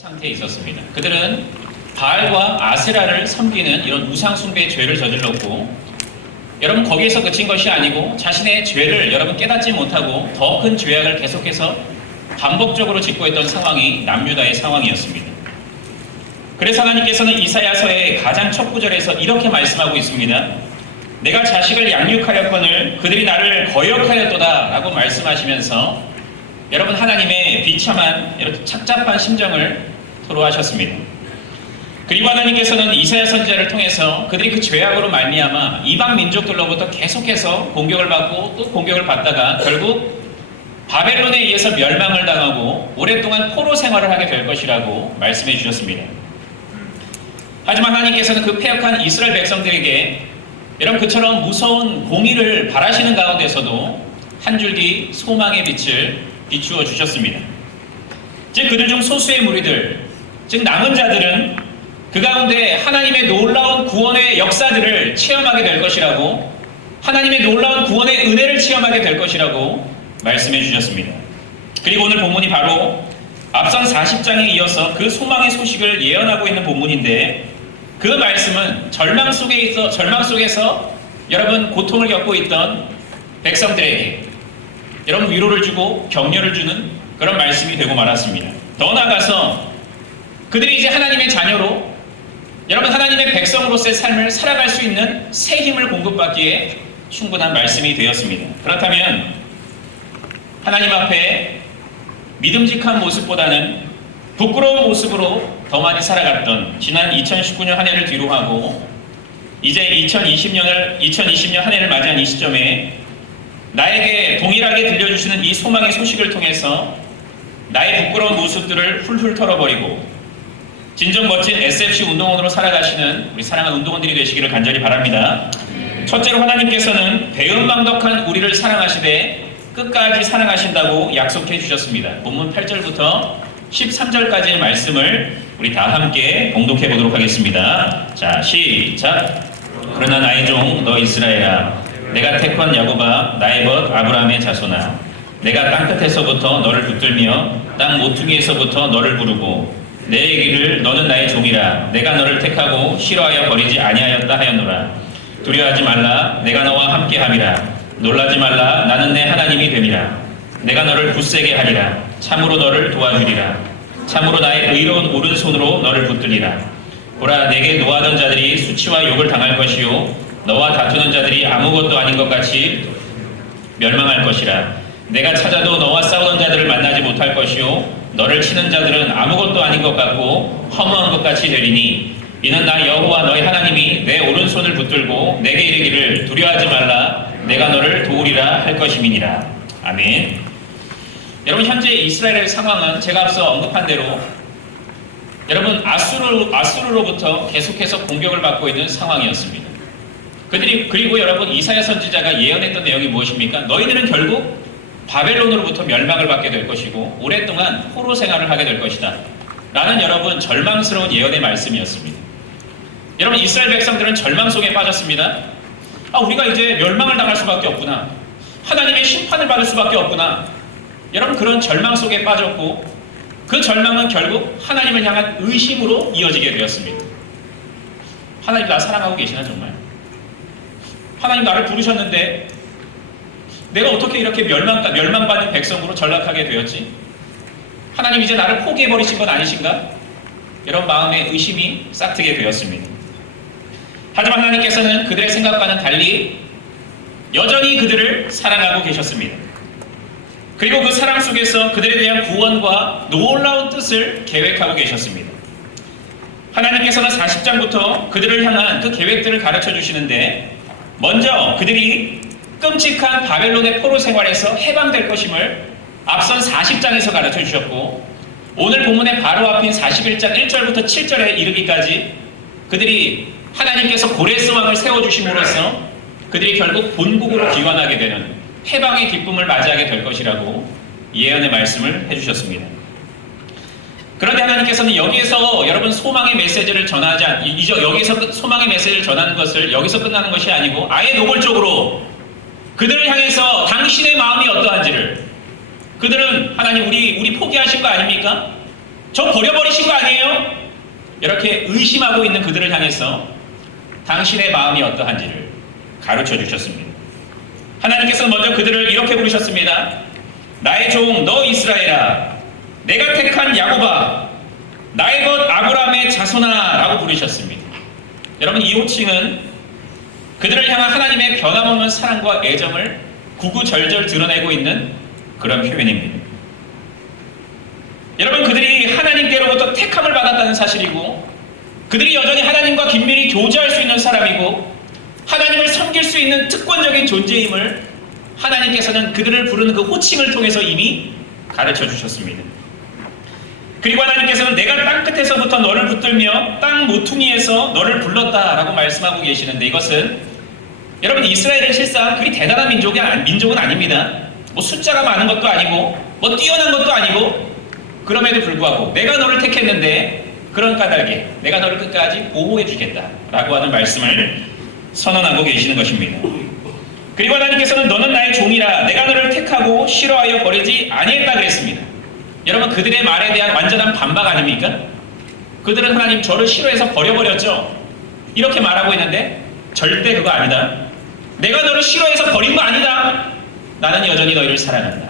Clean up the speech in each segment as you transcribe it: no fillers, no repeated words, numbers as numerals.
상태에 있었습니다. 그들은 바알과 아세라를 섬기는 이런 우상숭배의 죄를 저질렀고, 여러분 거기에서 그친 것이 아니고 자신의 죄를 여러분 깨닫지 못하고 더 큰 죄악을 계속해서 반복적으로 짓고 있던 상황이 남유다의 상황이었습니다. 그래서 하나님께서는 이사야서의 가장 첫 구절에서 이렇게 말씀하고 있습니다. 내가 자식을 양육하였거늘 그들이 나를 거역하였도다 라고 말씀하시면서 여러분 하나님의 비참한 이렇게 착잡한 심정을 토로하셨습니다. 그리고 하나님께서는 이사야 선지자를 통해서 그들이 그 죄악으로 말미암아 이방 민족들로부터 계속해서 공격을 받고 또 공격을 받다가 결국 바벨론에 의해서 멸망을 당하고 오랫동안 포로 생활을 하게 될 것이라고 말씀해 주셨습니다. 하지만 하나님께서는 그 패역한 이스라엘 백성들에게 여러분 그처럼 무서운 공의를 바라시는 가운데서도 한 줄기 소망의 빛을 비추어 주셨습니다. 즉 그들 중 소수의 무리들, 즉 남은 자들은 그 가운데 하나님의 놀라운 구원의 역사들을 체험하게 될 것이라고, 하나님의 놀라운 구원의 은혜를 체험하게 될 것이라고 말씀해 주셨습니다. 그리고 오늘 본문이 바로 앞선 40장에 이어서 그 소망의 소식을 예언하고 있는 본문인데, 그 말씀은 절망 속에서 여러분 고통을 겪고 있던 백성들에게 여러분 위로를 주고 격려를 주는 그런 말씀이 되고 말았습니다. 더 나아가서 그들이 이제 하나님의 자녀로 여러분 하나님의 백성으로서의 삶을 살아갈 수 있는 새 힘을 공급받기에 충분한 말씀이 되었습니다. 그렇다면 하나님 앞에 믿음직한 모습보다는 부끄러운 모습으로 더 많이 살아갔던 지난 2019년 한 해를 뒤로 하고 이제 2020년 한 해를 맞이한 이 시점에 나에게 동일하게 들려주시는 이 소망의 소식을 통해서 나의 부끄러운 모습들을 훌훌 털어버리고 진정 멋진 SFC 운동원으로 살아가시는 우리 사랑하는 운동원들이 되시기를 간절히 바랍니다. 첫째로 하나님께서는 배은망덕한 우리를 사랑하시되 끝까지 사랑하신다고 약속해 주셨습니다. 본문 8절부터 13절까지의 말씀을 우리 다 함께 봉독해 보도록 하겠습니다. 자, 시작! 그러나 나의 종 너 이스라엘아, 내가 택한 야곱아, 나의 벗 아브라함의 자손아, 내가 땅끝에서부터 너를 붙들며 땅 모퉁이에서부터 너를 부르고 내 얘기를 너는 나의 종이라, 내가 너를 택하고 싫어하여 버리지 아니하였다 하였노라. 두려워하지 말라, 내가 너와 함께함이라. 놀라지 말라, 나는 내 하나님이 됨이라. 내가 너를 굳세게 하리라. 참으로 너를 도와주리라. 참으로 나의 의로운 오른손으로 너를 붙들리라. 보라, 내게 노하던 자들이 수치와 욕을 당할 것이요 너와 다투는 자들이 아무것도 아닌 것 같이 멸망할 것이라. 내가 찾아도 너와 싸우는 자들을 만나지 못할 것이요 너를 치는 자들은 아무것도 아닌 것 같고 허무한 것 같이 되리니, 이는 나 여호와 너의 하나님이 내 오른손을 붙들고 내게 이르기를 두려워하지 말라, 내가 너를 도우리라 할 것임이니라. 아멘. 여러분 현재 이스라엘의 상황은 제가 앞서 언급한 대로 여러분 아수르로부터 계속해서 공격을 받고 있는 상황이었습니다. 그리고 여러분 이사야 선지자가 예언했던 내용이 무엇입니까? 너희들은 결국 바벨론으로부터 멸망을 받게 될 것이고 오랫동안 포로 생활을 하게 될 것이다 라는 여러분 절망스러운 예언의 말씀이었습니다. 여러분 이스라엘 백성들은 절망 속에 빠졌습니다. 우리가 이제 멸망을 당할 수밖에 없구나, 하나님의 심판을 받을 수밖에 없구나, 여러분 그런 절망 속에 빠졌고 그 절망은 결국 하나님을 향한 의심으로 이어지게 되었습니다. 하나님 나 사랑하고 계시나 정말? 하나님 나를 부르셨는데 내가 어떻게 이렇게 멸망받는 백성으로 전락하게 되었지? 하나님 이제 나를 포기해버리신 건 아니신가? 여러분 마음에 의심이 싹트게 되었습니다. 하지만 하나님께서는 그들의 생각과는 달리 여전히 그들을 사랑하고 계셨습니다. 그리고 그 사랑 속에서 그들에 대한 구원과 놀라운 뜻을 계획하고 계셨습니다. 하나님께서는 40장부터 그들을 향한 그 계획들을 가르쳐 주시는데, 먼저 그들이 끔찍한 바벨론의 포로 생활에서 해방될 것임을 앞선 40장에서 가르쳐 주셨고, 오늘 본문의 바로 앞인 41장 1절부터 7절에 이르기까지 그들이 하나님께서 고레스 왕을 세워주심으로써 그들이 결국 본국으로 귀환하게 되는 해방의 기쁨을 맞이하게 될 것이라고 예언의 말씀을 해주셨습니다. 그런데 하나님께서는 여기에서 여러분 소망의 메시지를 여기서 소망의 메시지를 전하는 것을 여기서 끝나는 것이 아니고 아예 노골적으로 그들을 향해서 당신의 마음이 어떠한지를, 그들은 하나님 우리 포기하신 거 아닙니까? 저 버려버리신 거 아니에요? 이렇게 의심하고 있는 그들을 향해서 당신의 마음이 어떠한지를 가르쳐 주셨습니다. 하나님께서 먼저 그들을 이렇게 부르셨습니다. 나의 종 너 이스라엘아, 내가 택한 야곱아, 나의 것 아브라함의 자손아 라고 부르셨습니다. 여러분, 이 호칭은 그들을 향한 하나님의 변함없는 사랑과 애정을 구구절절 드러내고 있는 그런 표현입니다. 여러분, 그들이 하나님께로부터 택함을 받았다는 사실이고, 그들이 여전히 하나님과 긴밀히 교제할 수 있는 사람이고, 하나님을 섬길 수 있는 특권적인 존재임을 하나님께서는 그들을 부르는 그 호칭을 통해서 이미 가르쳐 주셨습니다. 그리고 하나님께서는 내가 땅끝에서부터 너를 붙들며 땅 모퉁이에서 너를 불렀다라고 말씀하고 계시는데, 이것은 여러분, 이스라엘은 실상 그리 대단한 민족은 아닙니다. 뭐 숫자가 많은 것도 아니고 뭐 뛰어난 것도 아니고, 그럼에도 불구하고 내가 너를 택했는데 그런 까닭에 내가 너를 끝까지 보호해 주겠다라고 하는 말씀을 선언하고 계시는 것입니다. 그리고 하나님께서는 너는 나의 종이라 내가 너를 택하고 싫어하여 버리지 아니했다 그랬습니다. 여러분, 그들의 말에 대한 완전한 반박 아닙니까? 그들은 하나님 저를 싫어해서 버려버렸죠. 이렇게 말하고 있는데 절대 그거 아니다. 내가 너를 싫어해서 버린 거 아니다. 나는 여전히 너희를 사랑한다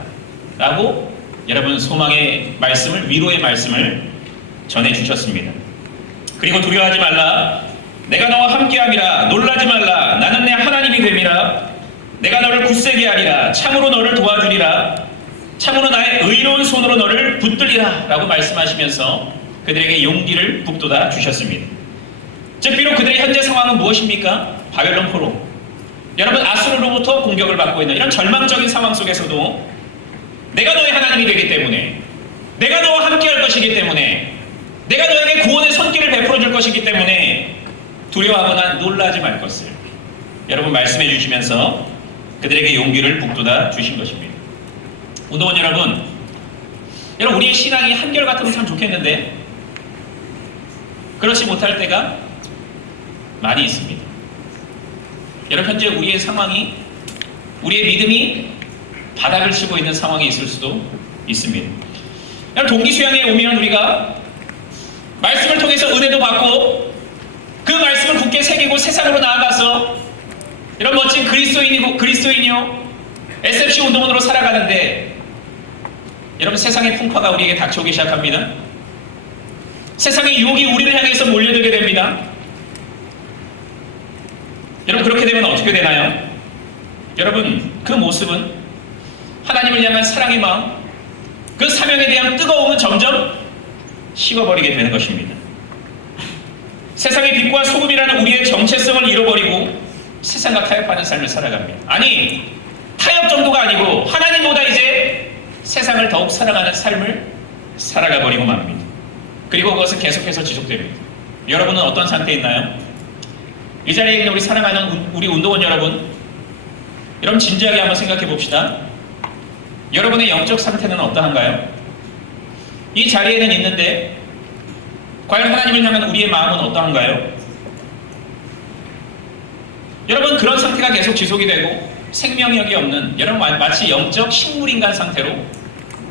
라고 여러분, 소망의 말씀을, 위로의 말씀을 전해주셨습니다. 그리고 두려워하지 말라. 내가 너와 함께함이라. 놀라지 말라. 나는 내 하나님이 됨이라. 내가 너를 굳세게 하리라. 참으로 너를 도와주리라. 참으로 나의 의로운 손으로 너를 붙들리라 라고 말씀하시면서 그들에게 용기를 북돋아 주셨습니다. 즉, 비록 그들의 현재 상황은 무엇입니까? 바벨론 포로, 여러분, 아수르로부터 공격을 받고 있는 이런 절망적인 상황 속에서도 내가 너의 하나님이 되기 때문에, 내가 너와 함께할 것이기 때문에, 내가 너에게 구원의 손길을 베풀어 줄 것이기 때문에 두려워하거나 놀라지 말 것을 여러분 말씀해 주시면서 그들에게 용기를 북돋아 주신 것입니다. 운동원 여러분, 우리의 신앙이 한결같으면 참 좋겠는데 그렇지 못할 때가 많이 있습니다. 여러분, 현재 우리의 상황이, 우리의 믿음이 바닥을 치고 있는 상황이 있을 수도 있습니다. 여러분, 동기 수양에 오면 우리가 말씀을 통해서 은혜도 받고 그 말씀을 굳게 새기고 세상으로 나아가서 이런 멋진 그리스도인이요 SFC 운동원으로 살아가는데, 여러분, 세상의 풍파가 우리에게 닥쳐오기 시작합니다. 세상의 유혹이 우리를 향해서 몰려들게 됩니다. 여러분, 그렇게 되면 어떻게 되나요? 여러분, 그 모습은 하나님을 향한 사랑의 마음, 그 사명에 대한 뜨거움은 점점 식어버리게 되는 것입니다. 세상의 빛과 소금이라는 우리의 정체성을 잃어버리고 세상과 타협하는 삶을 살아갑니다. 아니, 타협 정도가 아니고 하나님보다 이제 세상을 더욱 사랑하는 삶을 살아가 버리고 맙니다. 그리고 그것은 계속해서 지속됩니다. 여러분은 어떤 상태에 있나요? 이 자리에 있는 우리 사랑하는 우리 운동원 여러분, 진지하게 한번 생각해 봅시다. 여러분의 영적 상태는 어떠한가요? 이 자리에는 있는데 과연 하나님을 향한 우리의 마음은 어떠한가요? 여러분, 그런 상태가 계속 지속이 되고 생명력이 없는, 여러분, 마치 영적 식물인간 상태로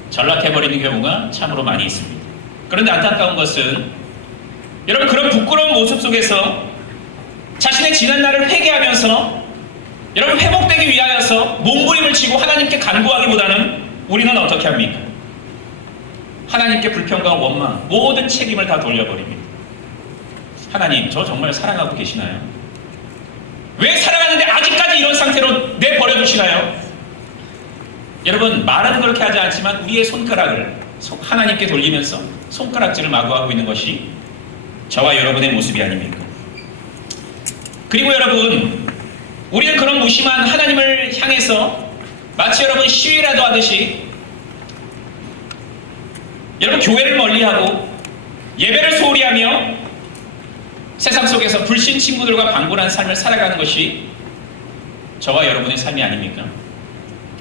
전락해버리는 경우가 참으로 많이 있습니다. 그런데 안타까운 것은 여러분, 그런 부끄러운 모습 속에서 자신의 지난 날을 회개하면서 여러분, 회복되기 위하여서 몸부림을 치고 하나님께 간구하기보다는 우리는 어떻게 합니까? 하나님께 불평과 원망, 모든 책임을 다 돌려버립니다. 하나님, 저 정말 사랑하고 계시나요? 왜 사랑하는데 아직까지 이런 상태로 내버려두시나요? 여러분, 말은 그렇게 하지 않지만 우리의 손가락을 하나님께 돌리면서 손가락질을 마구하고 있는 것이 저와 여러분의 모습이 아닙니까? 그리고 여러분, 우리는 그런 무심한 하나님을 향해서 마치 여러분 시위라도 하듯이 여러분 교회를 멀리하고 예배를 소홀히 하며 세상 속에서 불신 친구들과 방불한 삶을 살아가는 것이 저와 여러분의 삶이 아닙니까?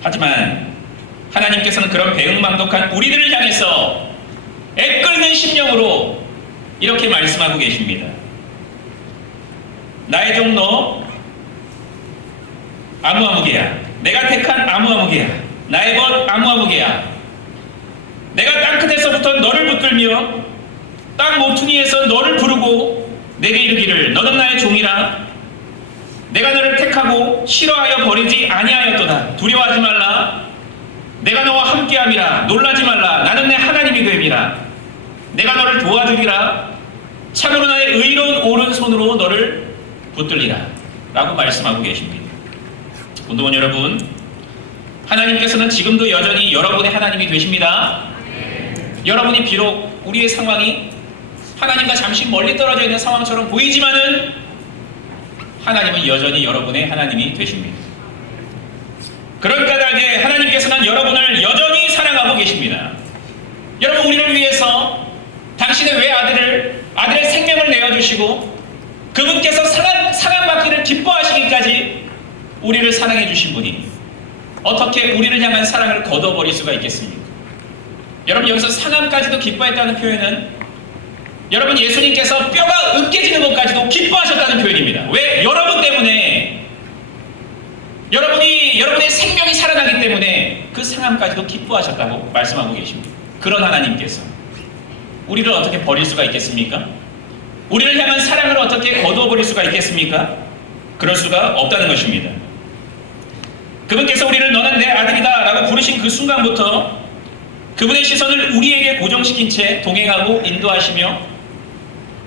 하지만 하나님께서는 그런 배은망덕한 우리들을 향해서 애끓는 심령으로 이렇게 말씀하고 계십니다. 나의 종 너 아무아무개야. 내가 택한 아무아무개야. 나의 것 아무아무개야. 내가 땅끝에서부터 너를 붙들며 땅 모퉁이에서 너를 부르고 내게 이르기를 너는 나의 종이라. 내가 너를 택하고 싫어하여 버리지 아니하였도다. 두려워하지 말라. 내가 너와 함께함이라. 놀라지 말라. 나는 내 하나님이 됨이라. 내가 너를 도와주리라. 참으로 나의 의로운 오른손으로 너를 붙들리라. 라고 말씀하고 계십니다. 운동원 여러분, 하나님께서는 지금도 여전히 여러분의 하나님이 되십니다. 여러분이 비록 우리의 상황이 하나님과 잠시 멀리 떨어져 있는 상황처럼 보이지만은 하나님은 여전히 여러분의 하나님이 되십니다. 그런 까닭에 하나님께서는 여러분을 여전히 사랑하고 계십니다. 여러분, 우리를 위해서 당신의 아들의 생명을 내어주시고 그분께서 사랑받기를 기뻐하시기까지 우리를 사랑해 주신 분이 어떻게 우리를 향한 사랑을 거둬버릴 수가 있겠습니까? 여러분, 여기서 상함까지도 기뻐했다는 표현은 여러분, 예수님께서 뼈가 으깨지는 것까지도 기뻐하셨다는 표현입니다. 왜? 여러분 때문에, 여러분의 생명이 살아나기 때문에 그 상함까지도 기뻐하셨다고 말씀하고 계십니다. 그런 하나님께서 우리를 어떻게 버릴 수가 있겠습니까? 우리를 향한 사랑을 어떻게 거두어버릴 수가 있겠습니까? 그럴 수가 없다는 것입니다. 그분께서 우리를 너는 내 아들이다 라고 부르신 그 순간부터 그분의 시선을 우리에게 고정시킨 채 동행하고 인도하시며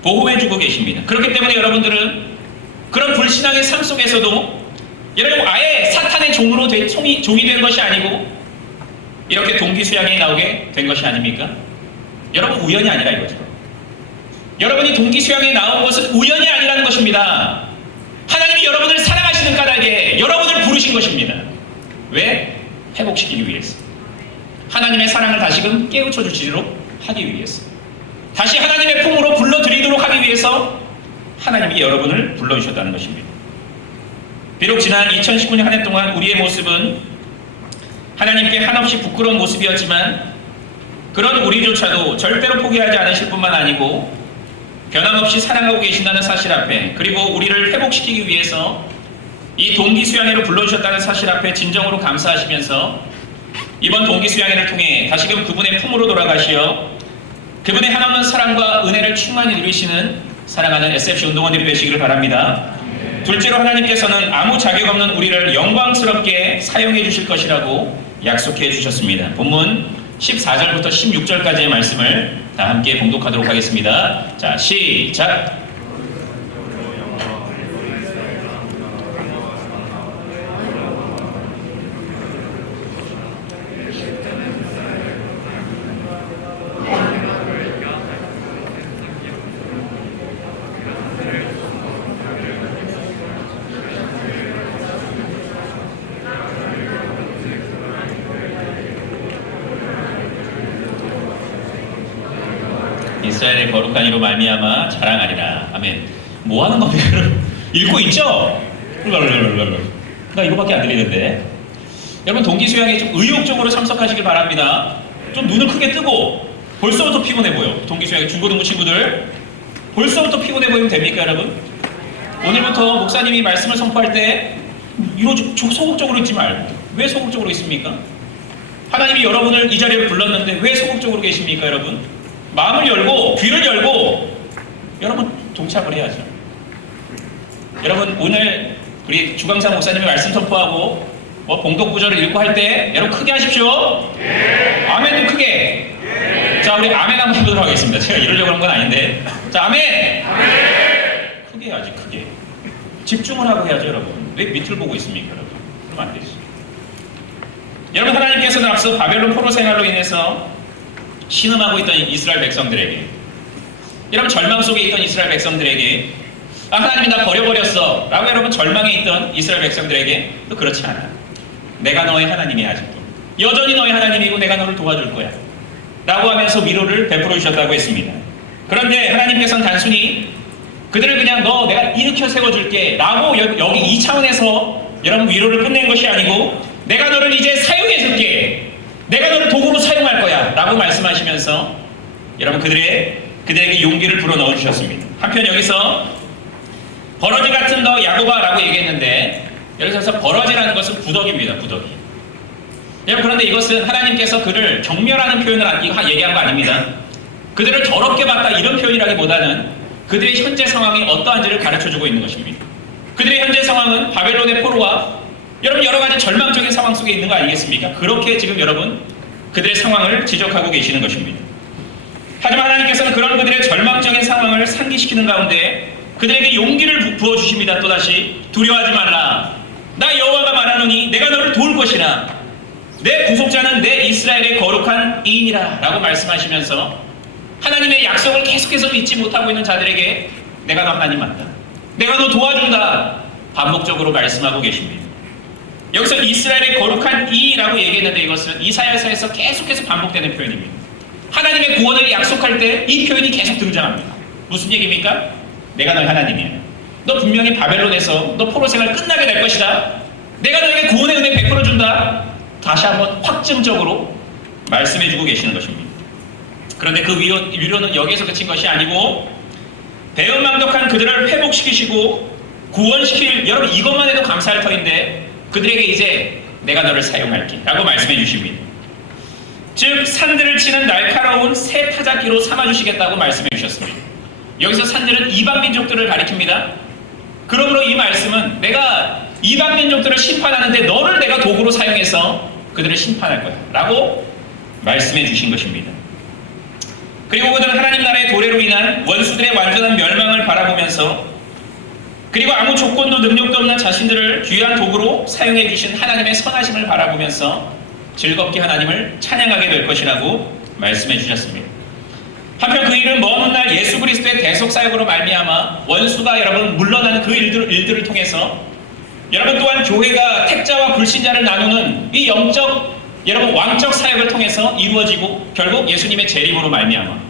보호해주고 계십니다. 그렇기 때문에 여러분들은 그런 불신앙의 삶 속에서도 여러분 아예 사탄의 종이 된 것이 아니고 이렇게 동기 수양에 나오게 된 것이 아닙니까? 여러분, 우연이 아니라 이거죠. 여러분이 동기 수양에 나온 것은 우연이 아니라는 것입니다. 하나님이 여러분을 사랑하시는 까닭에 여러분을 부르신 것입니다. 왜? 회복시키기 위해서. 하나님의 사랑을 다시금 깨우쳐 주시도록 하기 위해서. 다시 하나님의 품으로 불러들이도록 하기 위해서 하나님이 여러분을 불러주셨다는 것입니다. 비록 지난 2019년 한 해 동안 우리의 모습은 하나님께 한없이 부끄러운 모습이었지만 그런 우리조차도 절대로 포기하지 않으실 뿐만 아니고 변함없이 사랑하고 계신다는 사실 앞에, 그리고 우리를 회복시키기 위해서 이 동기수양회로 불러주셨다는 사실 앞에 진정으로 감사하시면서 이번 동기수양회를 통해 다시금 그분의 품으로 돌아가시어 그분의 한없는 사랑과 은혜를 충만히 누리시는 사랑하는 SFC 운동원들이 되시기를 바랍니다. 둘째로 하나님께서는 아무 자격 없는 우리를 영광스럽게 사용해 주실 것이라고 약속해 주셨습니다. 본문 14절부터 16절까지의 말씀을 다 함께 봉독하도록 하겠습니다. 자, 시작! 이스라엘의 거룩한 이로 말미암아 자랑하리라. 아멘. 뭐 하는 겁니까? 읽고 있죠? 나 이거밖에 안 들리는데. 여러분, 동기수양에 좀 의욕적으로 참석하시길 바랍니다. 좀 눈을 크게 뜨고. 벌써부터 피곤해 보여. 동기수양에 중고등부 친구들 벌써부터 피곤해 보이면 됩니까, 여러분? 오늘부터 목사님이 말씀을 선포할 때 소극적으로 있지 말고. 왜 소극적으로 있습니까? 하나님이 여러분을 이 자리에 불렀는데 왜 소극적으로 계십니까, 여러분? 마음을 열고 귀를 열고 여러분 동참을 해야죠. 여러분, 오늘 우리 주광상 목사님이 말씀 선포하고 봉독 구절을 읽고 할 때 여러분 크게 하십시오. 네. 아멘도 크게. 네. 자, 우리 아멘 한번 해보도록 하겠습니다. 제가 이러려고 한 건 아닌데. 자, 아멘. 아멘. 크게 해야지, 크게. 집중을 하고 해야죠, 여러분. 왜 밑을 보고 있습니까, 여러분? 그러면 안 되지. 여러분, 하나님께서는 앞서 바벨론 포로 생활로 인해서 신음하고 있던 이스라엘 백성들에게, 여러분 절망 속에 있던 이스라엘 백성들에게 하나님이 나 버려버렸어 라고 여러분 절망에 있던 이스라엘 백성들에게 또 그렇지 않아. 내가 너의 하나님이야. 아직도 여전히 너의 하나님이고 내가 너를 도와줄 거야 라고 하면서 위로를 베풀어 주셨다고 했습니다. 그런데 하나님께서는 단순히 그들을 그냥 내가 일으켜 세워줄게 라고 여기 이 차원에서 여러분 위로를 끝낸 것이 아니고 내가 너를 이제 사용해줄게, 내가 너를 도구로 사용할 거야 라고 말씀하시면서 여러분 그들에게 용기를 불어넣어 주셨습니다. 한편 여기서 버러지 같은 너 야곱아 라고 얘기했는데 여기서 버러지라는 것은 부덕입니다. 부덕이. 여러분, 그런데 이것은 하나님께서 그를 경멸하는 표현을 얘기한 거 아닙니다. 그들을 더럽게 봤다 이런 표현이라기보다는 그들의 현재 상황이 어떠한지를 가르쳐주고 있는 것입니다. 그들의 현재 상황은 바벨론의 포로와 여러분 여러 가지 절망적인 상황 속에 있는 거 아니겠습니까? 그렇게 지금 여러분 그들의 상황을 지적하고 계시는 것입니다. 하지만 하나님께서는 그런 그들의 절망적인 상황을 상기시키는 가운데 그들에게 용기를 부어주십니다. 또다시 두려워하지 말라. 나 여호와가 말하노니 내가 너를 도울 것이라. 내 구속자는 내 이스라엘의 거룩한 이인이라 라고 말씀하시면서 하나님의 약속을 계속해서 믿지 못하고 있는 자들에게 내가 너 하나님 맞다, 내가 너 도와준다 반복적으로 말씀하고 계십니다. 여기서 이스라엘의 거룩한 이라고 얘기했는데 이것은 이사야서에서 계속해서 반복되는 표현입니다. 하나님의 구원을 약속할 때 이 표현이 계속 등장합니다. 무슨 얘기입니까? 내가 너의 하나님이야. 너 분명히 바벨론에서 너 포로 생활 끝나게 될 것이다. 내가 너에게 구원의 은혜 100% 준다. 다시 한번 확증적으로 말씀해주고 계시는 것입니다. 그런데 그 위로는 여기에서 그친 것이 아니고 배은망덕한 그들을 회복시키시고 구원시킬, 여러분 이것만 해도 감사할 터인데 그들에게 이제 내가 너를 사용할게 라고 말씀해 주십니다. 즉 산들을 치는 날카로운 새 타작기로 삼아주시겠다고 말씀해 주셨습니다. 여기서 산들은 이방민족들을 가리킵니다. 그러므로 이 말씀은 내가 이방민족들을 심판하는데 너를 내가 도구로 사용해서 그들을 심판할 거야 라고 말씀해 주신 것입니다. 그리고 그들은 하나님 나라의 도래로 인한 원수들의 완전한 멸망을 바라보면서 그리고 아무 조건도 능력도 없는 자신들을 귀한 도구로 사용해 주신 하나님의 선하심을 바라보면서 즐겁게 하나님을 찬양하게 될 것이라고 말씀해 주셨습니다. 한편 그 일은 먼 훗날 예수 그리스도의 대속사역으로 말미암아 원수가 여러분 물러나는 그 일들을 통해서 여러분 또한 교회가 택자와 불신자를 나누는 이 영적 여러분 왕적 사역을 통해서 이루어지고 결국 예수님의 재림으로 말미암아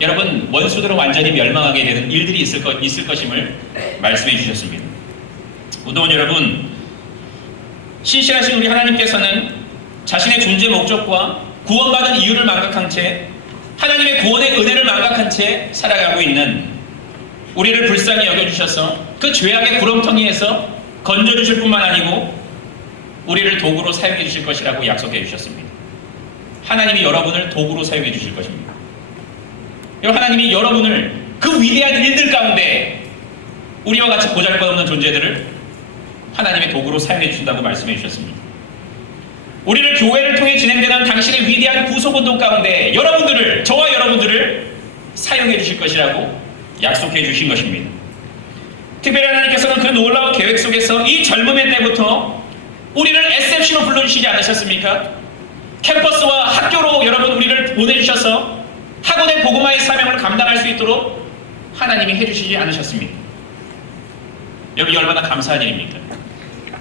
여러분 원수들은 완전히 멸망하게 되는 일들이 있을 것임을 말씀해 주셨습니다. 무도원 여러분, 신실하신 우리 하나님께서는 자신의 존재 목적과 구원받은 이유를 망각한 채 하나님의 구원의 은혜를 망각한 채 살아가고 있는 우리를 불쌍히 여겨주셔서 그 죄악의 구렁텅이에서 건져주실 뿐만 아니고 우리를 도구로 사용해 주실 것이라고 약속해 주셨습니다. 하나님이 여러분을 도구로 사용해 주실 것입니다. 하나님이 여러분을 그 위대한 일들 가운데 우리와 같이 보잘것없는 존재들을 하나님의 도구로 사용해 주신다고 말씀해 주셨습니다. 우리를 교회를 통해 진행되는 당신의 위대한 구속운동 가운데 여러분들을, 저와 여러분들을 사용해 주실 것이라고 약속해 주신 것입니다. 특별히 하나님께서는 그 놀라운 계획 속에서 이 젊음의 때부터 우리를 SFC로 불러주시지 않으셨습니까? 캠퍼스와 학교로 여러분 우리를 보내주셔서 학원의 복음화의 사명을 감당할 수 있도록 하나님이 해주시지 않으셨습니까? 여러분 얼마나 감사한 일입니까?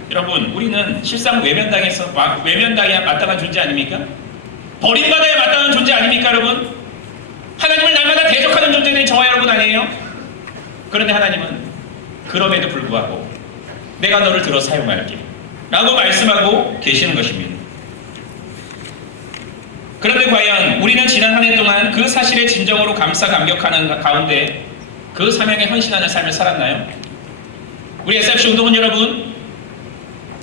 여러분 우리는 실상 외면당에 마땅한 존재 아닙니까? 버림받아야 마땅한 존재 아닙니까 여러분? 하나님을 날마다 대적하는 존재는 저와 여러분 아니에요? 그런데 하나님은 그럼에도 불구하고 내가 너를 들어 사용할게 라고 말씀하고 계시는 것입니다. 그런데 과연 우리는 지난 한 해 동안 그 사실에 진정으로 감사 감격하는 가운데 그 사명에 헌신하는 삶을 살았나요? 우리 SFC 운동원 여러분,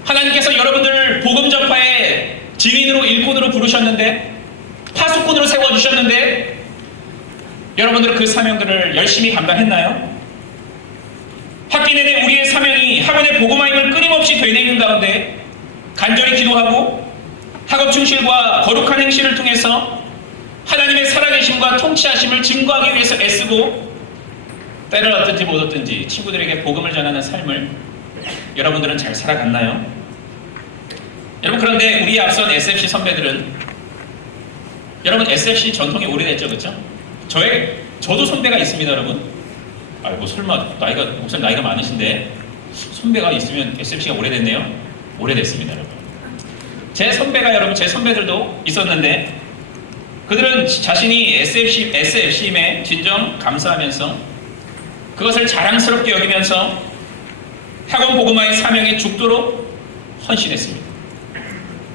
하나님께서 여러분들을 복음 전파의 증인으로 일꾼으로 부르셨는데 파수꾼으로 세워주셨는데 여러분들은 그 사명들을 열심히 감당했나요? 학기 내내 우리의 사명이 학원의 복음화임을 끊임없이 되뇌이는 가운데 간절히 기도하고 학업 충실과 거룩한 행실을 통해서 하나님의 살아계심과 통치하심을 증거하기 위해서 애쓰고 때를 얻든지 못 얻든지 친구들에게 복음을 전하는 삶을 여러분들은 잘 살아갔나요? 여러분 그런데 우리의 앞선 SFC 선배들은 여러분 SFC 전통이 오래됐죠, 그렇죠? 저도 선배가 있습니다, 여러분. 아이고 설마 목사님 나이가 많으신데 선배가 있으면 SFC가 오래됐네요? 오래됐습니다, 여러분. 제 선배들도 있었는데 그들은 자신이 SFC임에 진정 감사하면서 그것을 자랑스럽게 여기면서 학원 복음화의 사명에 죽도록 헌신했습니다.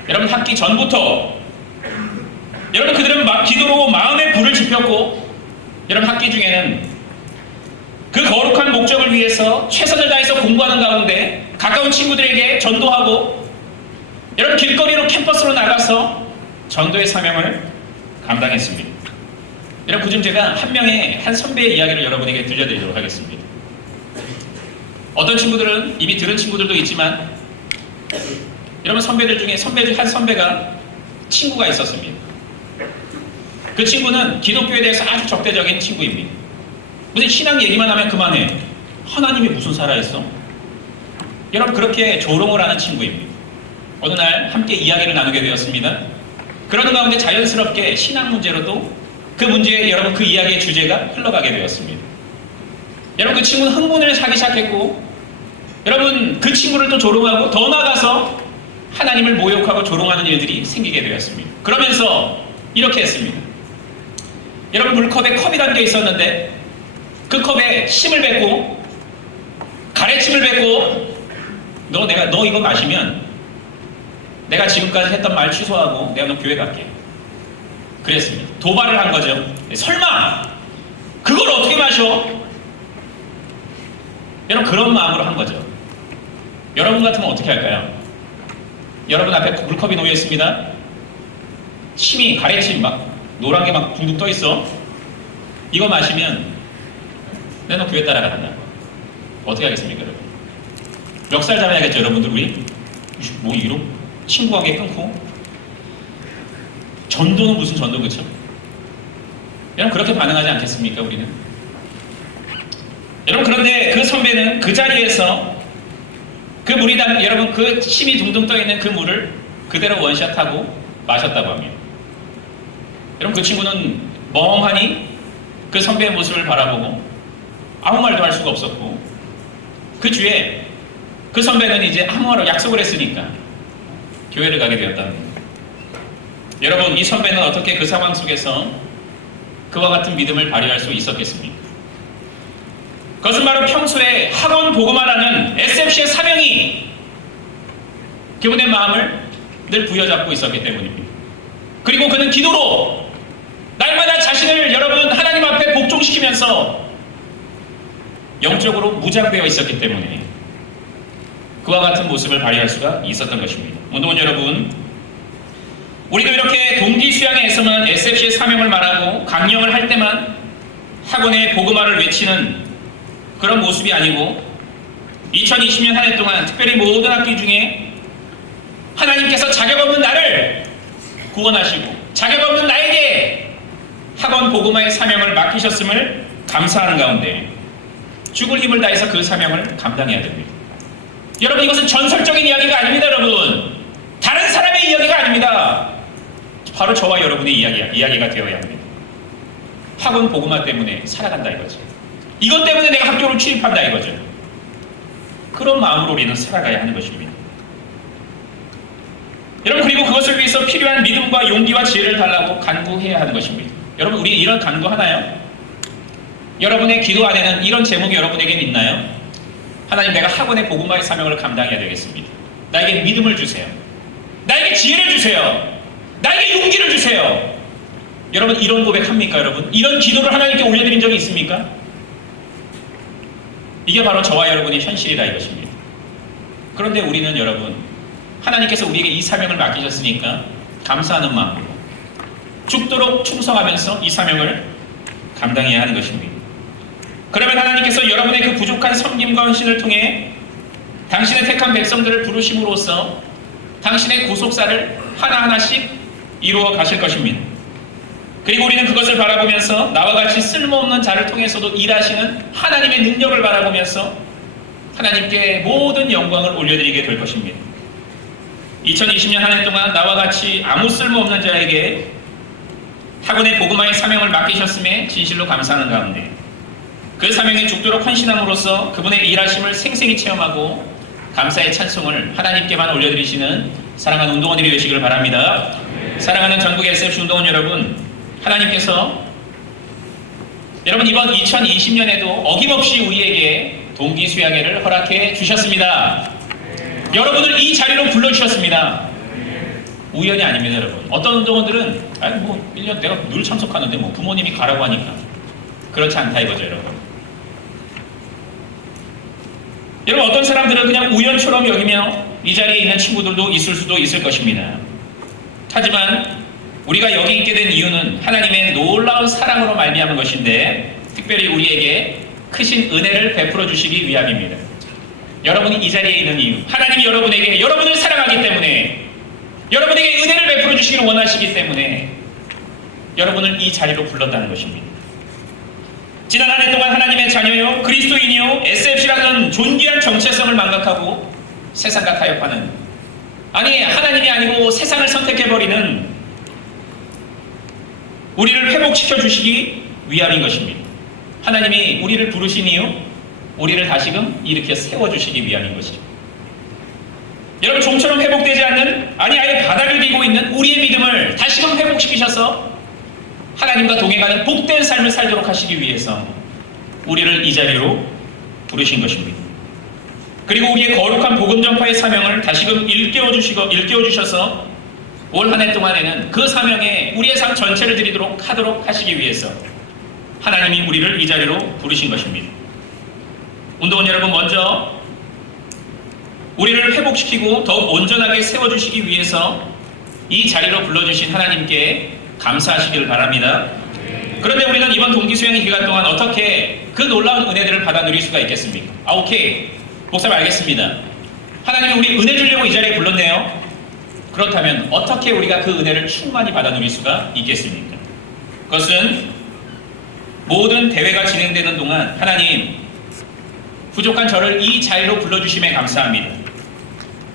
여러분 학기 전부터 여러분 그들은 기도로 마음의 불을 지폈고 여러분 학기 중에는 그 거룩한 목적을 위해서 최선을 다해서 공부하는 가운데 가까운 친구들에게 전도하고 여러분 길거리로 캠퍼스로 나가서 전도의 사명을 감당했습니다. 여러분 그중 제가 한 선배의 이야기를 여러분에게 들려드리도록 하겠습니다. 어떤 친구들은 이미 들은 친구들도 있지만 여러분 선배들 중에 한 선배가 친구가 있었습니다. 그 친구는 기독교에 대해서 아주 적대적인 친구입니다. 무슨 신앙 얘기만 하면 그만해. 하나님이 무슨 살아있어? 여러분 그렇게 조롱을 하는 친구입니다. 어느 날 함께 이야기를 나누게 되었습니다. 그러는 가운데 자연스럽게 신앙 문제로도 그 문제에 여러분 그 이야기의 주제가 흘러가게 되었습니다. 여러분 그 친구는 흥분을 하기 시작했고 여러분 그 친구를 또 조롱하고 더 나아가서 하나님을 모욕하고 조롱하는 일들이 생기게 되었습니다. 그러면서 이렇게 했습니다. 여러분 물컵에 컵이 담겨 있었는데 그 컵에 침을 뱉고 가래침을 뱉고 너 이거 마시면 내가 지금까지 했던 말 취소하고 내가 너 교회 갈게. 그랬습니다. 도발을 한 거죠. 설마 그걸 어떻게 마셔? 여러분 그런 마음으로 한 거죠. 여러분 같으면 어떻게 할까요? 여러분 앞에 물컵이 놓여 있습니다. 침이 가래침 막 노란 게 막 둥둥 떠 있어. 이거 마시면 내가 너 교회 따라간다. 어떻게 하겠습니까, 여러분? 멱살 잡아야겠죠, 여러분들 우리? 뭐 이런 친구 관계 끊고 전도는 무슨 전도 그쵸? 여러분 그렇게 반응하지 않겠습니까, 우리는? 여러분 그런데 그 선배는 그 자리에서 그 물이 여러분 그 침이 둥둥 떠 있는 그 물을 그대로 원샷하고 마셨다고 합니다. 여러분 그 친구는 멍하니 그 선배의 모습을 바라보고 아무 말도 할 수가 없었고 그 주에 그 선배는 이제 아무하러 약속을 했으니까 교회를 가게 되었답니다. 여러분 이 선배는 어떻게 그 상황 속에서 그와 같은 믿음을 발휘할 수 있었겠습니까? 그것은 바로 평소에 학원 복음화라는 SFC의 사명이 그분의 마음을 늘 부여잡고 있었기 때문입니다. 그리고 그는 기도로 날마다 자신을 여러분 하나님 앞에 복종시키면서 영적으로 무장되어 있었기 때문에 그와 같은 모습을 발휘할 수가 있었던 것입니다. 운동원 여러분, 우리도 이렇게 동기 수양회에서만 SFC의 사명을 말하고 강령을 할 때만 학원의 복음화를 외치는 그런 모습이 아니고 2020년 한 해 동안 특별히 모든 학기 중에 하나님께서 자격 없는 나를 구원하시고 자격 없는 나에게 학원 복음화의 사명을 맡기셨음을 감사하는 가운데 죽을 힘을 다해서 그 사명을 감당해야 됩니다. 여러분 이것은 전설적인 이야기가 아닙니다. 여러분 다른 사람의 이야기가 아닙니다. 바로 저와 여러분의 이야기가 되어야 합니다. 학원 복음화 때문에 살아간다 이거죠. 이것 때문에 내가 학교를 취입한다 이거죠. 그런 마음으로 우리는 살아가야 하는 것입니다. 여러분 그리고 그것을 위해서 필요한 믿음과 용기와 지혜를 달라고 간구해야 하는 것입니다. 여러분 우리 이런 간구하나요? 여러분의 기도 안에는 이런 제목이 여러분에게는 있나요? 하나님 내가 학원의 복음화의 사명을 감당해야 되겠습니다. 나에게 믿음을 주세요. 나에게 지혜를 주세요. 나에게 용기를 주세요. 여러분 이런 고백합니까 여러분? 이런 기도를 하나님께 올려드린 적이 있습니까? 이게 바로 저와 여러분의 현실이다 이것입니다. 그런데 우리는 여러분 하나님께서 우리에게 이 사명을 맡기셨으니까 감사하는 마음으로 죽도록 충성하면서 이 사명을 감당해야 하는 것입니다. 그러면 하나님께서 여러분의 그 부족한 섬김과 헌신을 통해 당신의 택한 백성들을 부르심으로써 당신의 구속사를 하나하나씩 이루어 가실 것입니다. 그리고 우리는 그것을 바라보면서 나와 같이 쓸모없는 자를 통해서도 일하시는 하나님의 능력을 바라보면서 하나님께 모든 영광을 올려드리게 될 것입니다. 2020년 한 해 동안 나와 같이 아무 쓸모없는 자에게 학원의 복음화의 사명을 맡기셨음에 진실로 감사하는 가운데 그 사명에 죽도록 헌신함으로써 그분의 일하심을 생생히 체험하고 감사의 찬송을 하나님께만 올려드리시는 사랑하는 운동원들이 되시길 바랍니다. 사랑하는 전국 SFC 운동원 여러분, 하나님께서 여러분 이번 2020년에도 어김없이 우리에게 동기 수양회를 허락해 주셨습니다. 여러분을 이 자리로 불러주셨습니다. 우연이 아닙니다 여러분. 어떤 운동원들은 아니 뭐 1년 내가 늘 참석하는데 뭐 부모님이 가라고 하니까 그렇지 않다 이거죠 여러분. 여러분 어떤 사람들은 그냥 우연처럼 여기며 이 자리에 있는 친구들도 있을 수도 있을 것입니다. 하지만 우리가 여기 있게 된 이유는 하나님의 놀라운 사랑으로 말미암은 것인데, 특별히 우리에게 크신 은혜를 베풀어 주시기 위함입니다. 여러분이 이 자리에 있는 이유, 하나님이 여러분에게 여러분을 사랑하기 때문에, 여러분에게 은혜를 베풀어 주시기를 원하시기 때문에 여러분을 이 자리로 불렀다는 것입니다. 지난 한 해 동안 하나님의 자녀요, 그리스도인이요, SFC라는 존귀한 정체성을 망각하고 세상과 타협하는, 아니 하나님이 아니고 세상을 선택해버리는 우리를 회복시켜 주시기 위함인 것입니다. 하나님이 우리를 부르신 이유, 우리를 다시금 일으켜 세워주시기 위함인 것이죠. 여러분, 좀처럼 회복되지 않는, 아니 아예 바닥을 기고 있는 우리의 믿음을 다시금 회복시키셔서 하나님과 동행하는 복된 삶을 살도록 하시기 위해서 우리를 이 자리로 부르신 것입니다. 그리고 우리의 거룩한 복음 전파의 사명을 다시금 일깨워 주셔서 올 한 해 동안에는 그 사명에 우리의 삶 전체를 드리도록 하도록 하시기 위해서 하나님이 우리를 이 자리로 부르신 것입니다. 운동원 여러분, 먼저 우리를 회복시키고 더욱 온전하게 세워주시기 위해서 이 자리로 불러주신 하나님께 감사하시길 바랍니다. 그런데 우리는 이번 동기수양의 기간 동안 어떻게 그 놀라운 은혜들을 받아 누릴 수가 있겠습니까? 오케이, 목사님 알겠습니다. 하나님이 우리 은혜 주려고 이 자리에 불렀네요. 그렇다면 어떻게 우리가 그 은혜를 충만히 받아 누릴 수가 있겠습니까? 그것은 모든 대회가 진행되는 동안 하나님, 부족한 저를 이 자리로 불러주심에 감사합니다.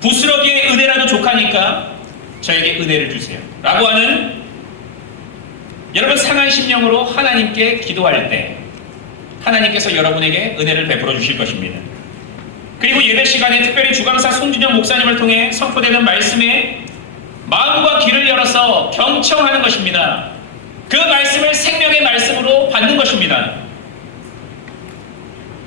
부스러기의 은혜라도 족하니까 저에게 은혜를 주세요 라고 하는 여러분 상한 심령으로 하나님께 기도할 때 하나님께서 여러분에게 은혜를 베풀어 주실 것입니다. 그리고 예배 시간에 특별히 주강사 송진영 목사님을 통해 선포되는 말씀에 마음과 귀를 열어서 경청하는 것입니다. 그 말씀을 생명의 말씀으로 받는 것입니다.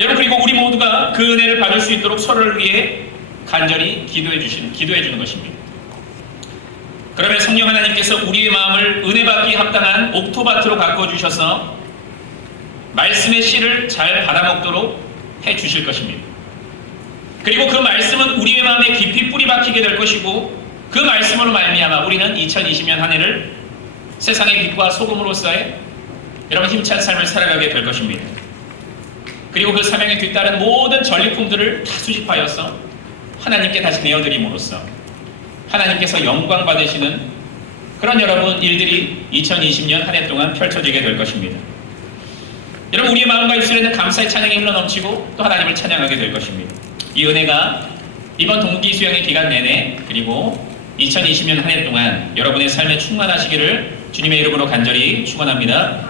여러분, 그리고 우리 모두가 그 은혜를 받을 수 있도록 서로를 위해 간절히 기도해 주는 것입니다. 그러면 성령 하나님께서 우리의 마음을 은혜 받기 합당한 옥토밭으로 바꿔주셔서 말씀의 씨를 잘 받아먹도록 해 주실 것입니다. 그리고 그 말씀은 우리의 마음에 깊이 뿌리 박히게 될 것이고, 그 말씀으로 말미암아 우리는 2020년 한 해를 세상의 빛과 소금으로서의 여러분 힘찬 삶을 살아가게 될 것입니다. 그리고 그 사명에 뒤따른 모든 전리품들을 다 수집하여서 하나님께 다시 내어드림으로써 하나님께서 영광 받으시는 그런 여러분 일들이 2020년 한 해 동안 펼쳐지게 될 것입니다. 여러분, 우리의 마음과 입술에는 감사의 찬양이 흘러넘치고 또 하나님을 찬양하게 될 것입니다. 이 은혜가 이번 동기 수양의 기간 내내 그리고 2020년 한 해 동안 여러분의 삶에 충만하시기를 주님의 이름으로 간절히 축원합니다.